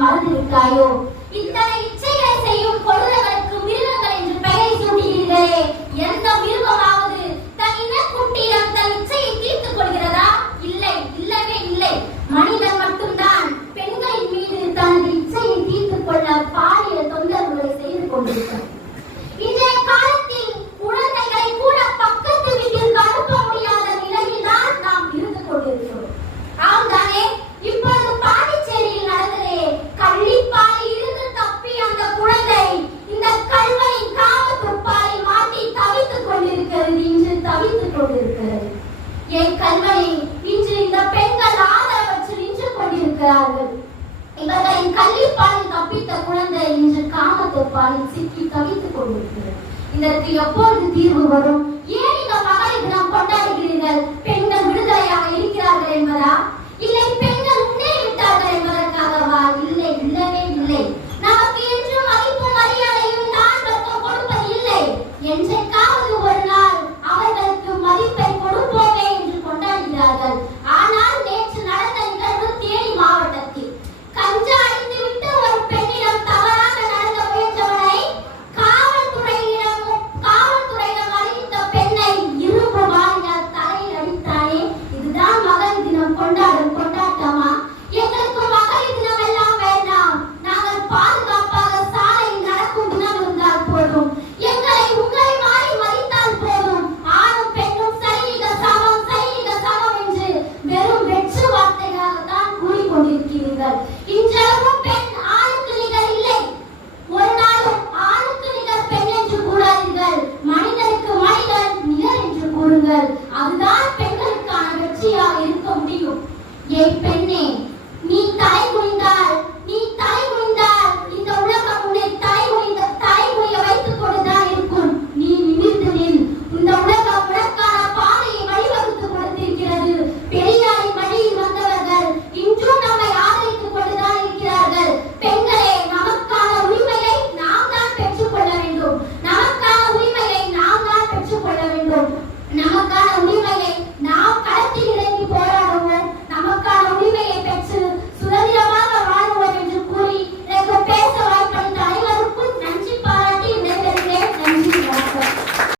மறந்து விட்டாயோ? இத்தனை இச்சைகளை செய்யும் கொடூரங்களுக்கு மிருகங்கள் என்று பெயரை சூட்டுகிறீர்களே, எந்த மிருகமாவது தன் இனக்குட்டியிடம் தன் இச்சையை தீர்த்துக் கொள்கிறதா? இல்லை, இல்லவே இல்லை. மனிதன் மட்டும்தான் பெண்களின் மீது தனது இச்சையை தீர்த்துக் கொள்ள பாலியல் தொந்தரவுகளை செய்து கொண்டிருக்கிறார். இன்றைய காலத்தில் குழந்தைகளை கூட பக்கத்து வீட்டில் அனுப்ப முடியாத நிலையில் தான் நாம் இருந்து கொண்டிருக்கிறோம். ஆம்தானே? இப்பொழுது பாண்டிச்சேரியில் நடந்ததே, கள்ளிப்பாலில் இருந்து தப்பி அந்த குழந்தை இந்த கல்வனின் காமத்துப்பாலில் மாட்டி தவித்துக் கொண்டிருக்கிறது, இன்று தவித்துக் கொண்டிருக்கிறது. என் கல்வனை இன்று இந்த பெண்கள் ஆதரவற்று நின்று கொண்டிருக்கிறார்கள். இவர்களின் கள்ளிப்பாலில் தப்பித்த குழந்தை இன்று காமத்துப்பாலில் சிக்கி தவித்துக் கொண்டிருக்கிறது. இதற்கு எப்பொழுது தீர்வு வரும்? ஏன் இந்த மகளிர் தினம் கொண்டாடுகிறீர்கள்? பெண்கள் விடுதலையாக இருக்கிறார்கள் என்பதா? இல்லை பெண்கள் முன்னேறிவிட்டார்கள் என்பதற்காகவா? இல்லை, இல்லவே இல்லை. நமக்கு என்று மதிப்பும் மரியாதையும் நான் வர்க்கம் கொடுப்பது இல்லை. என்றைக்காவது ஒரு நாள் அவர்களுக்கு மதிப்பை கொடுப்போமே என்று கொண்டாடுகிறார்கள். ஆனால் நேற்று நடந்த நிகழ்வு தேனி மாவட்டத்தில் கஞ்சா அடித்துவிட்டு ஒரு பெண்ணிடம் தவறாக நடந்த முயன்றவனை காவல்துறையிடம் அறிவித்த பெண்ணை இரும்பு வாளினால் தலையில் அடித்தானே. இதுதான் மகளிர் தினம் கொண்டாடும் கொண்டாட்டமா? எங்களுக்கு மகளிர் தினம் எல்லாம் வேண்டாம். நாங்கள் பாதுகாப்பாக சாலையில் நடக்கும் தினம் இருந்தால் போதும். உங்களை மாறி மதித்தால் போதும். ஆணும் பெண்ணும் சரிநிக சமம் என்று வெறும் வெற்று வார்த்தைகளாக தான் கூறிக்கொண்டிருக்கிறீர்கள். இன்றளவும்